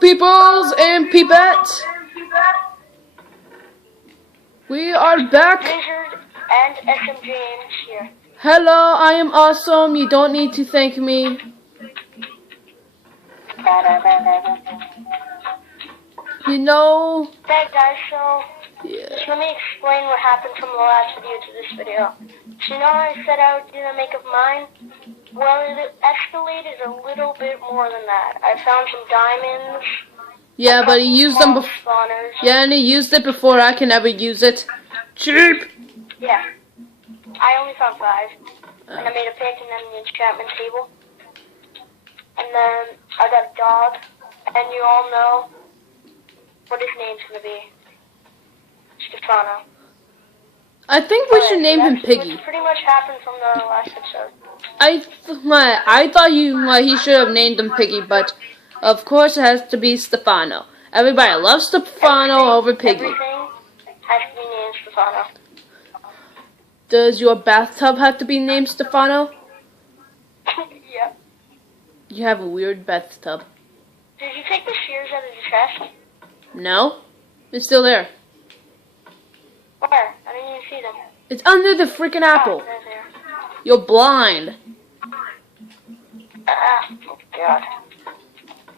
peoples and peepettes. We are back. Wizard and SMJ here. Hello, I am awesome. You don't need to thank me. You know. Hey guys, so Yeah. let me explain what happened from the last video to this video. So you know how I said I would do the make of mine? Well, it escalated a little bit more than that. I found some diamonds. Yeah, but he used them before. Spawners. Yeah, and he used it before I can ever use it. Cheap. Yeah. I only found 5. And I made a pick and then the enchantment table. And then I got a dog. And you all know what his name's gonna be. Stefano. I think we should name him That's Piggy. what pretty much happened from the last episode. I thought he should have named him Piggy, but of course it has to be Stefano. Everybody loves Stefano over Piggy. Everything has to be named Stefano. Does your bathtub have to be named Stefano? Yeah. You have a weird bathtub. Did you take the shears out of the chest? No? It's still there. Where? I didn't even see them. It's under the freaking apple. Oh, they're there. You're blind. Ah, oh God.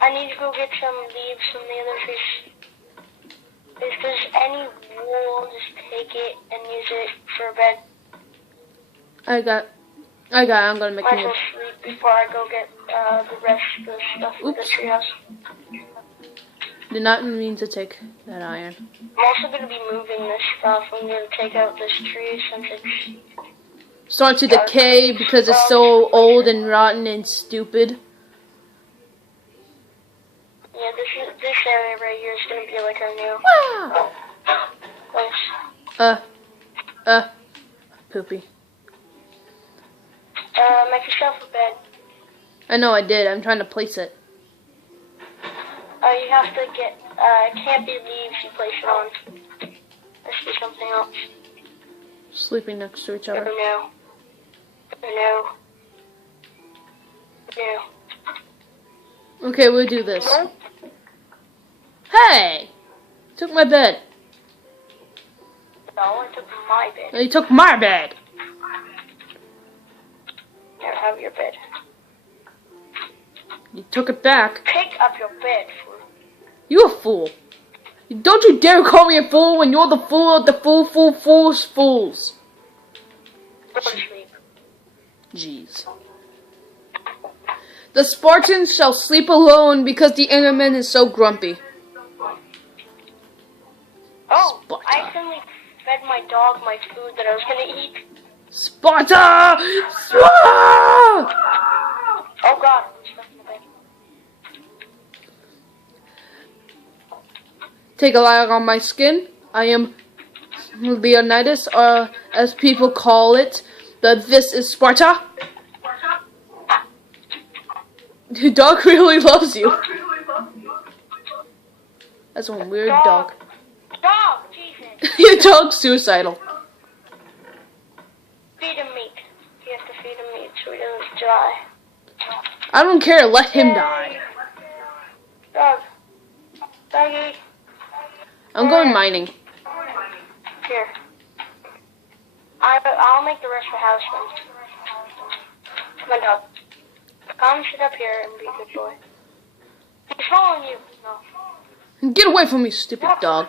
I need to go get some leaves from the other trees. If there's any wool, just take it and use it for a bed. I got it. I'm gonna make Might as you. well sleep before I go get the rest of the stuff from the Oops. treehouse. Did not mean to take that iron. I'm also going to be moving this stuff. I'm going to take out this tree since it's... Start to decay because it's so old and rotten and stupid. Yeah, this area right here is going to be like our new place. Poopy. Make yourself a bed. I know I did. I'm trying to place it. You have to get, it can't be leaves you place it on. Let's do something else. Sleeping next to each other. No. No. No. Okay, we'll do this. No. Hey! Took my bed. No, I took my bed. No, you took my bed. Here, have your bed. You took it back. Pick up your bed, fool. You a fool. Don't you dare call me a fool when you're the fool of the fool's fools. Go to sleep. Jeez. The Spartans shall sleep alone because the Enderman is so grumpy. Oh, Sparta. I accidentally fed my dog my food that I was gonna eat. Sparta! Sparta! Oh God, I'm stuck in the bed. Take a lie on my skin. I am Leonidas, or as people call it, this is Sparta. Your dog really loves you. That's one weird dog. Dog, Jesus. Your dog's suicidal. Feed him meat. You have to feed him meat so he doesn't die. I don't care, let him die. Dog. Doggy. I'm going mining. Here. I'll make the rest of the house then. Come on, dog. Come sit up here and be a good boy. He's following you. No. Get away from me, stupid dog.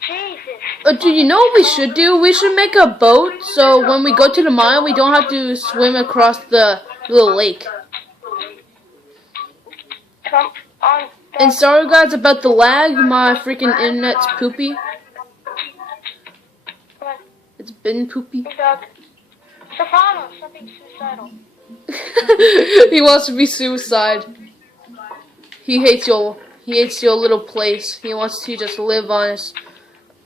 Jesus. Do you know what we should do? We should make a boat so when we go to the mine, we don't have to swim across the little lake. Come on. And sorry guys about the lag, my freaking internet's poopy. Come on. It's been poopy. Hey, dog. Stefano, stop being suicidal. He wants to be suicide. He hates your little place. He wants to just live on his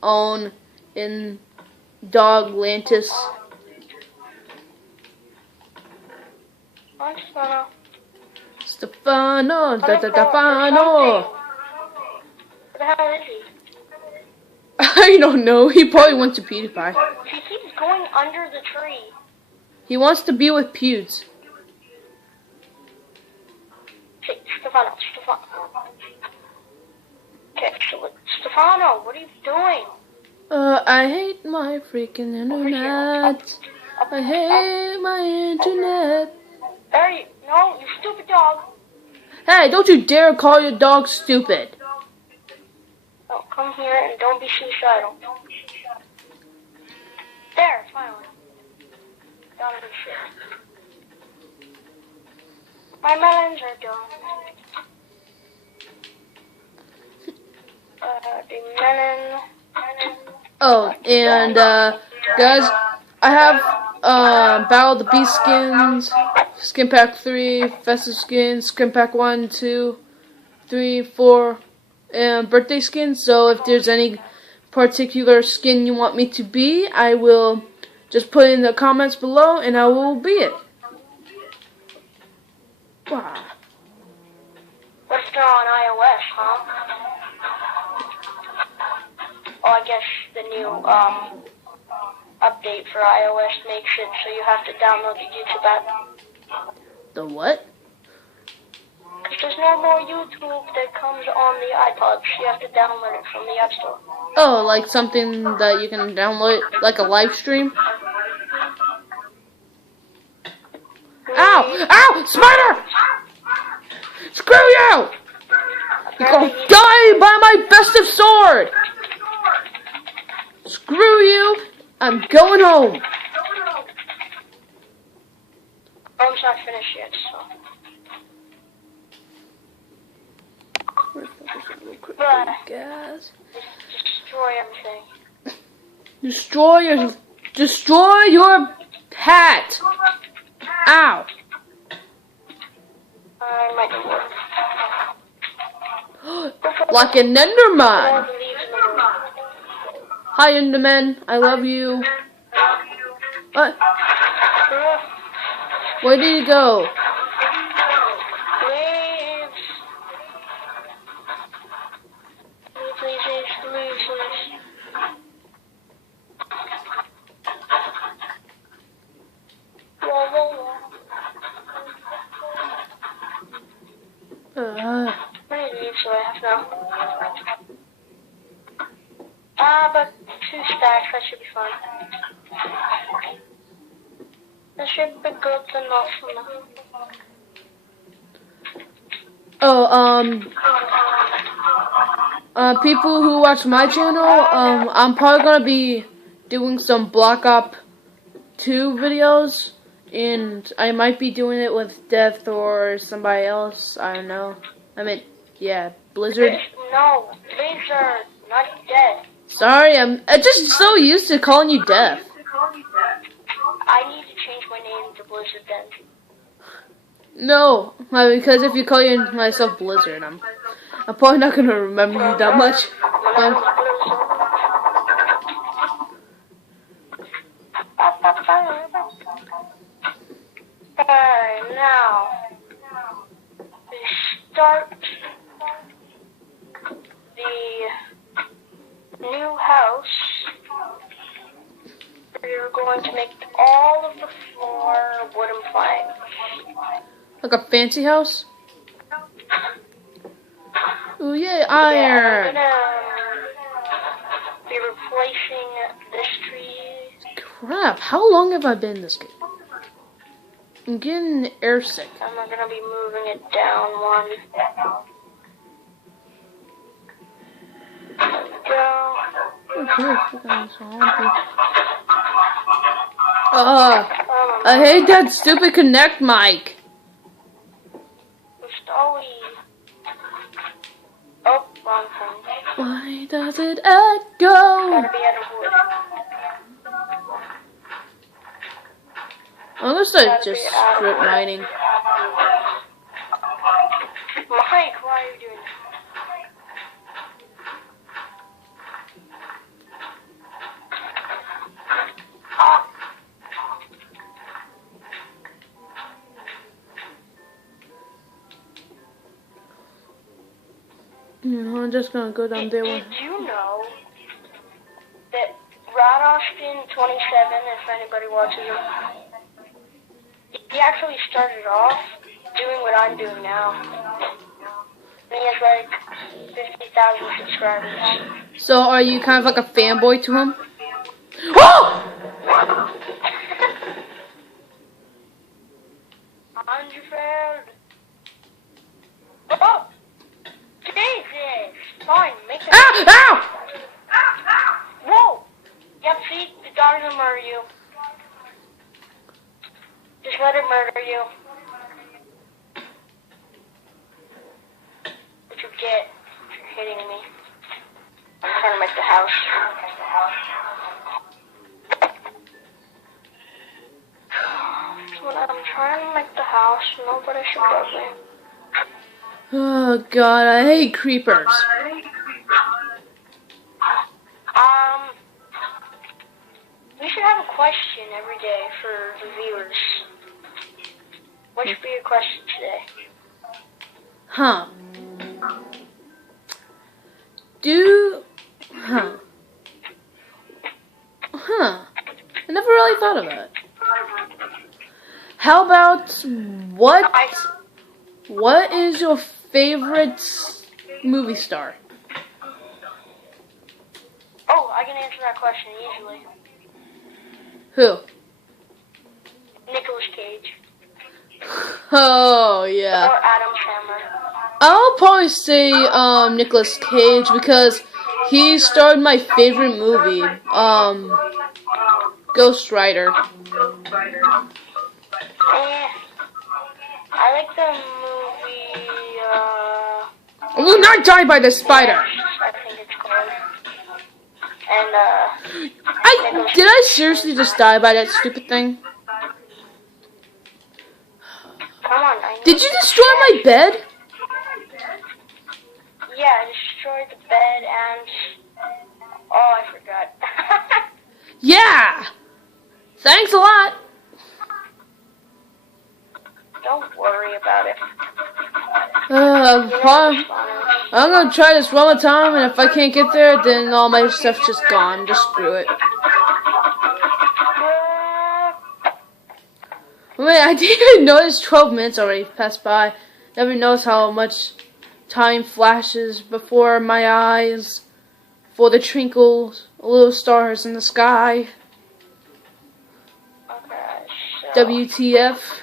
own in Doglantis. Come on, Stefano. Stefano, Stefano. Where the hell is he? I don't know. He probably went to PewDiePie. He keeps going under the tree. He wants to be with Pewds. Stefano. Okay, so Stefano, what are you doing? I hate my freaking internet. I hate my internet. Hey, no, you stupid dog. Hey, don't you dare call your dog stupid. Oh, come here and don't be suicidal. There, finally. Got a good shit. My melons are done. The melon. Oh, and guys, I have Battle of the Beast skins, skin pack 3, festive skins, skin pack 1, 2, 3, 4, and birthday skins. So if there's any particular skin you want me to be, I will just put it in the comments below and I will be it. Wow. Let's go on iOS, huh? Oh, I guess the new update for iOS makes it so you have to download the YouTube app. The what? Because there's no more YouTube that comes on the iPods. You have to download it from the App Store. Oh, like something that you can download, like a live stream? Ow! Ow! Spider! Screw you! You're gonna die by my festive sword! Screw you! I'm going home! Home's not finished yet, so. But Gas. destroy everything. Destroy your hat! Ow! I might do work. Like an Enderman! All the leaves in the room. Hi Enderman, I love you. What? Where did he go? Leaves. Leaves. Whoa. How many leaves do I have now? But 2 stacks, that should be fine. That should be good enough for now. People who watch my channel, I'm probably gonna be doing some Black Ops 2 videos, and I might be doing it with Death or somebody else, I don't know. I mean, yeah, Blizzard. No, Blizzard, not Death. Sorry, I'm just so used to calling you Death. I need to change my name to Blizzard then. No, because if you call myself Blizzard, I'm probably not gonna remember you that much. Alright, now we start the new house. We're going to make all of the floor wooden planks. Like a fancy house? Ooh, yeah, iron! Yeah, I'm gonna be replacing this tree. Crap, how long have I been in this game? I'm getting airsick. And we're gonna be moving it down one. There we go. I hate that stupid Connect mic. Story. Oh, wrong thing. Why does it echo? Gotta be out of wood. I'm gonna start just strip mining. Mike, why are you doing that? I'm just gonna go down there. Did you know that Rod Austin 27, if anybody watches him, he actually started off doing what I'm doing now. he has like 50,000 subscribers. So are you kind of like a fanboy to him? Oh! Underfed. Oh! Jesus! Fine, make it. Ow! Ow! Whoa! Yep, see? The dog's gonna murder you. Just let it murder you. What you get? You're hitting me. I'm trying to make the house. When I'm trying to make the house, nobody should love me. Oh God, I hate creepers. We should have a question every day for the viewers. What should be your question today? Huh. I never really thought of that. How about what is your favorite movie star? Oh, I can answer that question easily. Who? Nicolas Cage. Oh yeah. Or Adam Sandler. I'll probably say Nicolas Cage because he starred my favorite movie, Ghost Rider. I like the movie, I will not die by the spider. I think it's called. And, Did I seriously just die by that stupid thing? come on, Did you destroy my bed? Yeah, I destroyed the bed and... Oh, I forgot. Yeah! Thanks a lot. Don't worry about it. I'm gonna try this one more time, and if I can't get there, then all my stuff's just gone. Just screw it. Wait, I didn't even notice 12 minutes already passed by. Never noticed how much time flashes before my eyes for the twinkles of little stars in the sky. Okay, so... WTF.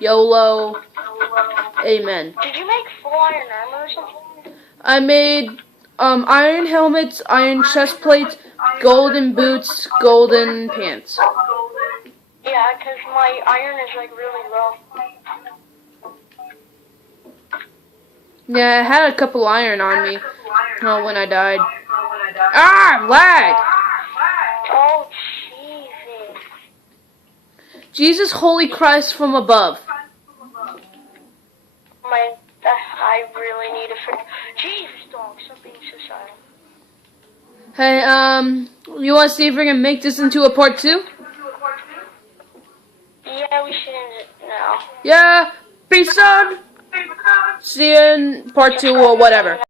YOLO. Amen. Did you make full iron armor or something? I made iron helmets, iron chest plate, golden boots, golden pants. Yeah, because my iron is like really low. Yeah, I had a couple iron on me when I died. Ah, lag! Oh, Jesus. Jesus, holy Christ from above. I really need to fix... Jesus, dog, stop being so silent. Hey, you want to see if we can make this into a part 2? Yeah, we should end it now. Yeah, peace out. See you in part 2 or whatever.